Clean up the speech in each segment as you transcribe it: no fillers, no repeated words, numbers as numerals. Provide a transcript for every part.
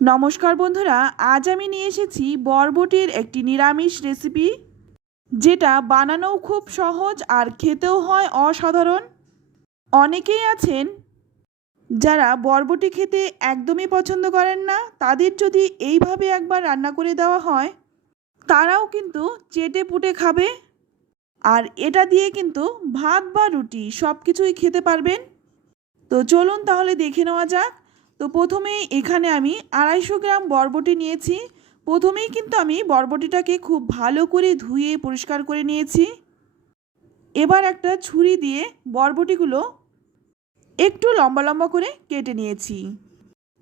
নমস্কার বন্ধুরা, আজ আমি নিয়ে এসেছি বরবটির একটি নিরামিষ রেসিপি, যেটা বানানোও খুব সহজ আর খেতেও হয় অসাধারণ। অনেকেই আছেন যারা বরবটি খেতে একদমই পছন্দ করেন না, তাদের যদি এইভাবে একবার রান্না করে দেওয়া হয় তারাও কিন্তু চেটে পুটে খাবে। আর এটা দিয়ে কিন্তু ভাত বা রুটি সব কিছুই খেতে পারবেন। তো চলুন তাহলে দেখে নেওয়া যাক। তো প্রথমেই এখানে আমি 250 গ্রাম বরবটি নিয়েছি। প্রথমেই কিন্তু আমি বরবটিটাকে খুব ভালো করে ধুয়ে পরিষ্কার করে নিয়েছি। এবার একটা ছুরি দিয়ে বরবটিগুলো একটু লম্বা লম্বা করে কেটে নিয়েছি।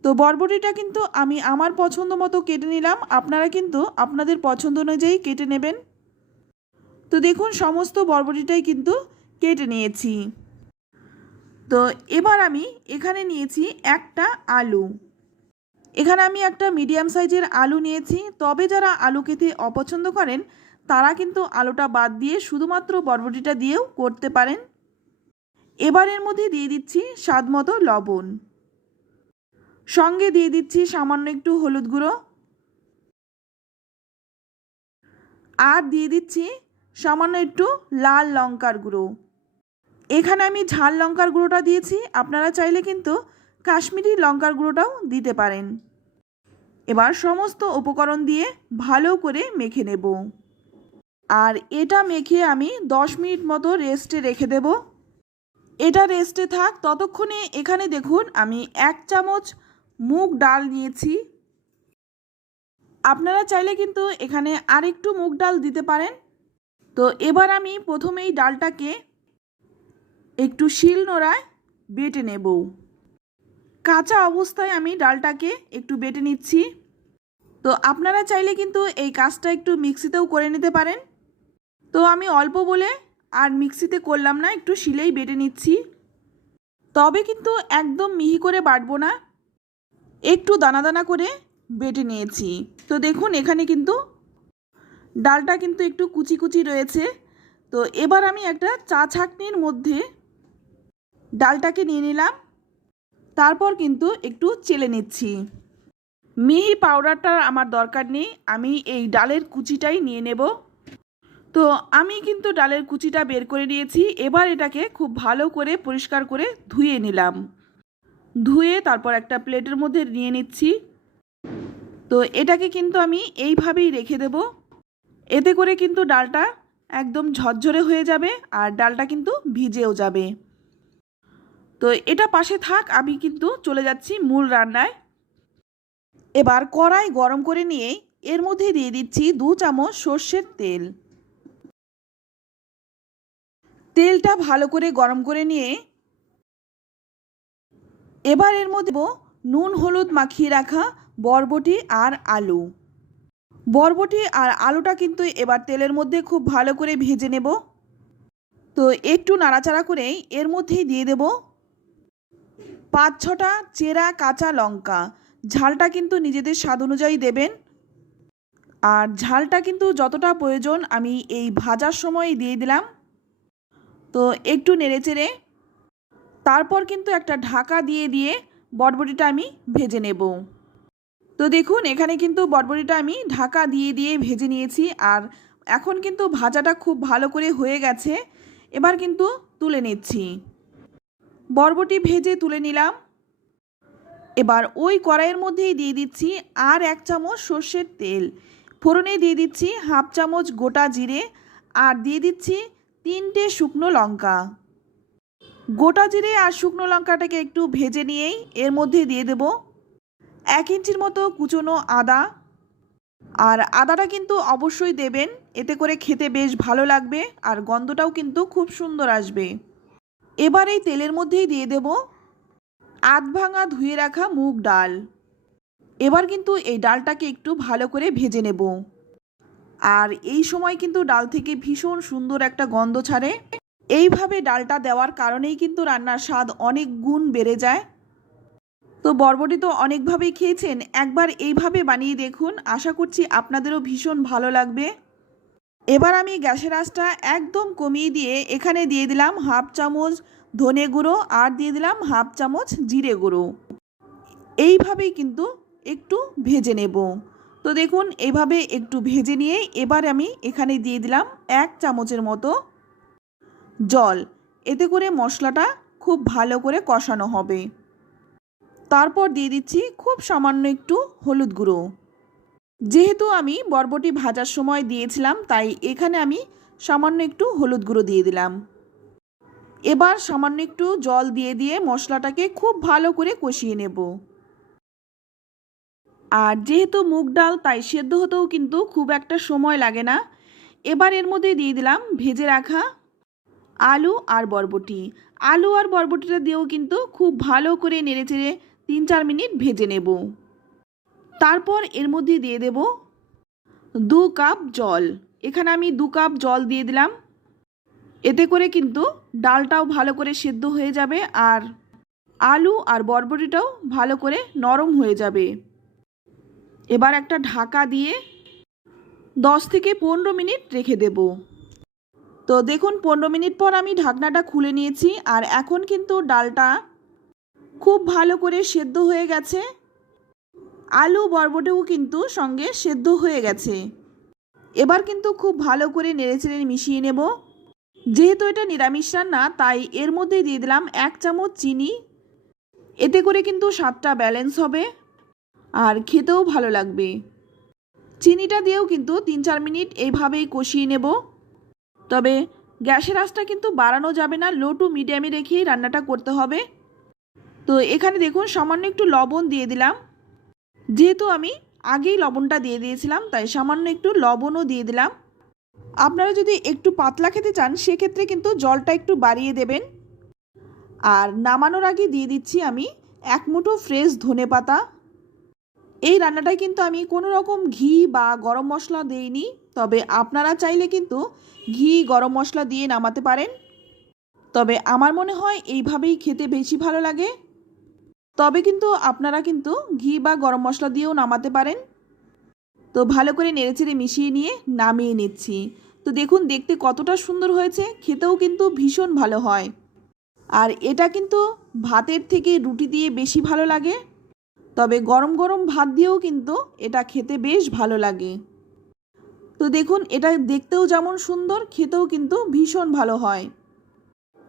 তো বরবটিটা কিন্তু আমি আমার পছন্দ মতো কেটে নিলাম, আপনারা কিন্তু আপনাদের পছন্দ অনুযায়ী কেটে নেবেন। তো দেখুন সমস্ত বরবটিটাই কিন্তু কেটে নিয়েছি। তো এবার আমি এখানে নিয়েছি একটা আলু। এখানে আমি একটা মিডিয়াম সাইজের আলু নিয়েছি, তবে যারা আলু খেতে অপছন্দ করেন তারা কিন্তু আলুটা বাদ দিয়ে শুধুমাত্র বরবটিটা দিয়েও করতে পারেন। এবার এর মধ্যে দিয়ে দিচ্ছি স্বাদ মতো লবণ, সঙ্গে দিয়ে দিচ্ছি সামান্য একটু হলুদ গুঁড়ো, আর দিয়ে দিচ্ছি সামান্য একটু লাল লঙ্কার গুঁড়ো। এখানে আমি ঝাল লঙ্কার গুঁড়োটা দিয়েছি, আপনারা চাইলে কিন্তু কাশ্মীরি লঙ্কার গুঁড়োটাও দিতে পারেন। এবার সমস্ত উপকরণ দিয়ে ভালো করে মেখে নেব, আর এটা মেখে আমি 10 মিনিট মতো রেস্টে রেখে দেব। এটা রেস্টে থাক ততক্ষণে এখানে দেখুন আমি 1 চামচ মুগ ডাল নিয়েছি। আপনারা চাইলে কিন্তু এখানে আরেকটু মুগ ডাল দিতে পারেন। তো এবার আমি প্রথমেই ডালটাকে একটু শিলনোড়ায় বেটে নেব। কাঁচা অবস্থায় আমি ডালটাকে একটু বেটে নিচ্ছি। তো আপনারা চাইলে কিন্তু এই কাজটা একটু মিক্সিতেও করে নিতে পারেন। তো আমি অল্প বলে আর মিক্সিতে করলাম না, একটু শিলেই বেটে নিচ্ছি। তবে কিন্তু একদম মিহি করে বাটবো না, একটু দানা দানা করে বেটে নিয়েছি। তো দেখুন এখানে কিন্তু ডালটা কিন্তু একটু কুচি কুচি রয়েছে। তো এবার আমি একটা চা ছাঁকনির মধ্যে ডালটাকে নিয়ে নিলাম, তারপর কিন্তু একটু চেলে নিচ্ছি। মিহি পাউডারটার আমার দরকার নেই, আমি এই ডালের কুচিটাই নিয়ে নেব। তো আমি কিন্তু ডালের কুচিটা বের করে নিয়েছি। এবার এটাকে খুব ভালো করে পরিষ্কার করে ধুয়ে নিলাম। ধুয়ে তারপর একটা প্লেটের মধ্যে নিয়ে নিচ্ছি। তো এটাকে কিন্তু আমি এইভাবেই রেখে দেব, এতে করে কিন্তু ডালটা একদম ঝরঝরে হয়ে যাবে আর ডালটা কিন্তু ভিজেও যাবে। তো এটা পাশে থাক, আমি কিন্তু চলে যাচ্ছি মূল রান্নায়। এবার কড়াই গরম করে নিয়ে এর মধ্যে দিয়ে দিচ্ছি 2 চামচ সর্ষের তেল। তেলটা ভালো করে গরম করে নিয়ে এবার এর মধ্যে নুন হলুদ মাখিয়ে রাখা বরবটি আর আলু। বরবটি আর আলুটা কিন্তু এবার তেলের মধ্যে খুব ভালো করে ভেজে নেব। তো একটু নাড়াচাড়া করে এর মধ্যেই দিয়ে দেব 5-6টা চেরা কাঁচা লঙ্কা। ঝালটা কিন্তু নিজেদের স্বাদ অনুযায়ী দেবেন, আর ঝালটা কিন্তু যতটা প্রয়োজন আমি এই ভাজার সময় দিয়ে দিলাম। তো একটু নেড়েচেড়ে তারপর কিন্তু একটা ঢাকা দিয়ে দিয়ে বরবটিটা আমি ভেজে নেব। তো দেখুন এখানে কিন্তু বরবটিটা আমি ঢাকা দিয়ে দিয়ে ভেজে নিয়েছি, আর এখন কিন্তু ভাজাটা খুব ভালো করে হয়ে গেছে। এবার কিন্তু তুলে নিচ্ছি। বরবটি ভেজে তুলে নিলাম। এবার ওই কড়াইয়ের মধ্যেই দিয়ে দিচ্ছি আর 1 চামচ সর্ষের তেল। ফোড়নে দিয়ে দিচ্ছি 1/2 চামচ গোটা জিরে, আর দিয়ে দিচ্ছি 3টে শুকনো লঙ্কা। গোটা জিরে আর শুকনো লঙ্কাটাকে একটু ভেজে নিয়েই এর মধ্যে দিয়ে দেব 1 ইঞ্চির মতো কুচনো আদা। আর আদাটা কিন্তু অবশ্যই দেবেন, এতে করে খেতে বেশ ভালো লাগবে আর গন্ধটাও কিন্তু খুব সুন্দর আসবে। এবার এই তেলের মধ্যেই দিয়ে দেব আধ ভাঙা ধুয়ে রাখা মুগ ডাল। এবার কিন্তু এই ডালটাকে একটু ভালো করে ভেজে নেব, আর এই সময় কিন্তু ডাল থেকে ভীষণ সুন্দর একটা গন্ধ ছাড়ে। এইভাবে ডালটা দেওয়ার কারণেই কিন্তু রান্নার স্বাদ অনেক গুণ বেড়ে যায়। তো বরবটি তো অনেকভাবেই খেয়েছেন, একবার এইভাবে বানিয়ে দেখুন, আশা করছি আপনাদেরও ভীষণ ভালো লাগবে। এবার আমি গ্যাসের আঁচটা একদম কমিয়ে দিয়ে এখানে দিয়ে দিলাম 1/2 চামচ ধনে গুঁড়ো, আর দিয়ে দিলাম 1/2 চামচ জিরে গুঁড়ো। এইভাবেই কিন্তু একটু ভেজে নেব। তো দেখুন এইভাবে একটু ভেজে নিয়ে এবার আমি এখানে দিয়ে দিলাম 1 চামচের মতো জল। এতে করে মশলাটা খুব ভালো করে কষানো হবে। তারপর দিয়ে দিচ্ছি খুব সামান্য একটু হলুদ গুঁড়ো। যেহেতু আমি বরবটি ভাজার সময় দিয়েছিলাম তাই এখানে আমি সামান্য একটু হলুদ গুঁড়ো দিয়ে দিলাম। এবার সামান্য একটু জল দিয়ে মশলাটাকে খুব ভালো করে কষিয়ে নেব। আর যেহেতু মুগ ডাল তাই সেদ্ধ হতেও কিন্তু খুব একটা সময় লাগে না। এবার এর মধ্যে দিয়ে দিলাম ভেজে রাখা আলু আর বরবটি। আলু আর বরবটিটা দিয়েও কিন্তু খুব ভালো করে নেড়েচেড়ে 3-4 মিনিট ভেজে নেব। তারপর এর মধ্যে দিয়ে দেব 2 কাপ জল। এখানে আমি 2 কাপ জল দিয়ে দিলাম। এতে করে কিন্তু ডালটাও ভালো করে সেদ্ধ হয়ে যাবে আর আলু আর বরবটিটাও ভালো করে নরম হয়ে যাবে। এবার একটা ঢাকা দিয়ে 10 থেকে 15 মিনিট রেখে দেব। তো দেখুন 15 মিনিট পর আমি ঢাকনাটা খুলে নিয়েছি আর এখন কিন্তু ডালটা খুব ভালো করে সেদ্ধ হয়ে গেছে। আলু বরবটিও কিন্তু সঙ্গে সেদ্ধ হয়ে গেছে। এবার কিন্তু খুব ভালো করে নেড়েচেড়ে মিশিয়ে নেব। যেহেতু এটা নিরামিষ রান্না তাই এর মধ্যে দিয়ে দিলাম 1 চামচ চিনি। এতে করে কিন্তু স্বাদটা ব্যালেন্স হবে আর খেতেও ভালো লাগবে। চিনিটা দিয়েও কিন্তু 3-4 মিনিট এইভাবেই কষিয়ে নেব। তবে গ্যাসের আঁচটা কিন্তু বাড়ানো যাবে না, লো টু মিডিয়ামে রেখেই রান্নাটা করতে হবে। তো এখানে দেখুন সামান্য একটু লবণ দিয়ে দিলাম। যেহেতু আমি আগেই লবণটা দিয়ে দিয়েছিলাম তাই সামান্য একটু লবণও দিয়ে দিলাম। আপনারা যদি একটু পাতলা খেতে চান সেক্ষেত্রে কিন্তু জলটা একটু বাড়িয়ে দেবেন। আর নামানোর আগে দিয়ে দিচ্ছি আমি 1 মুঠো ফ্রেশ ধনেপাতা। এই রান্নাটায় কিন্তু আমি কোনো রকম ঘি বা গরম মশলা দেইনি, তবে আপনারা চাইলে কিন্তু ঘি গরম মশলা দিয়ে নামাতে পারেন। তবে আমার মনে হয় এইভাবেই খেতে বেশি ভালো লাগে। তবে কিন্তু আপনারা কিন্তু ঘি বা গরম মশলা দিয়েও নামাতে পারেন। তো ভালো করে নেড়েচেড়ে মিশিয়ে নিয়ে নামিয়ে নিচ্ছি। তো দেখুন দেখতে কতটা সুন্দর হয়েছে, খেতেও কিন্তু ভীষণ ভালো হয়। আর এটা কিন্তু ভাতের থেকে রুটি দিয়ে বেশি ভালো লাগে। তবে গরম গরম ভাত দিয়েও কিন্তু এটা খেতে বেশ ভালো লাগে। তো দেখুন এটা দেখতেও যেমন সুন্দর, খেতেও কিন্তু ভীষণ ভালো হয়।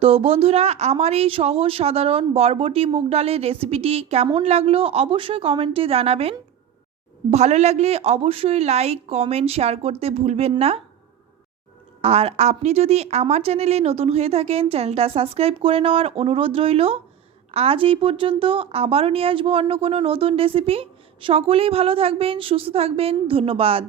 তো বন্ধুরা আমার এই সহজ সাধারণ বরবটি মুগ ডালের রেসিপিটি কেমন লাগলো অবশ্যই কমেন্টে জানাবেন। ভালো লাগলে অবশ্যই লাইক কমেন্ট শেয়ার করতে ভুলবেন না। আর আপনি যদি আমার চ্যানেলে নতুন হয়ে থাকেন চ্যানেলটা সাবস্ক্রাইব করে নেওয়ার অনুরোধ রইল। আজ এই পর্যন্ত, আবারও নিয়ে আসবো অন্য কোনো নতুন রেসিপি। সকলেই ভালো থাকবেন, সুস্থ থাকবেন। ধন্যবাদ।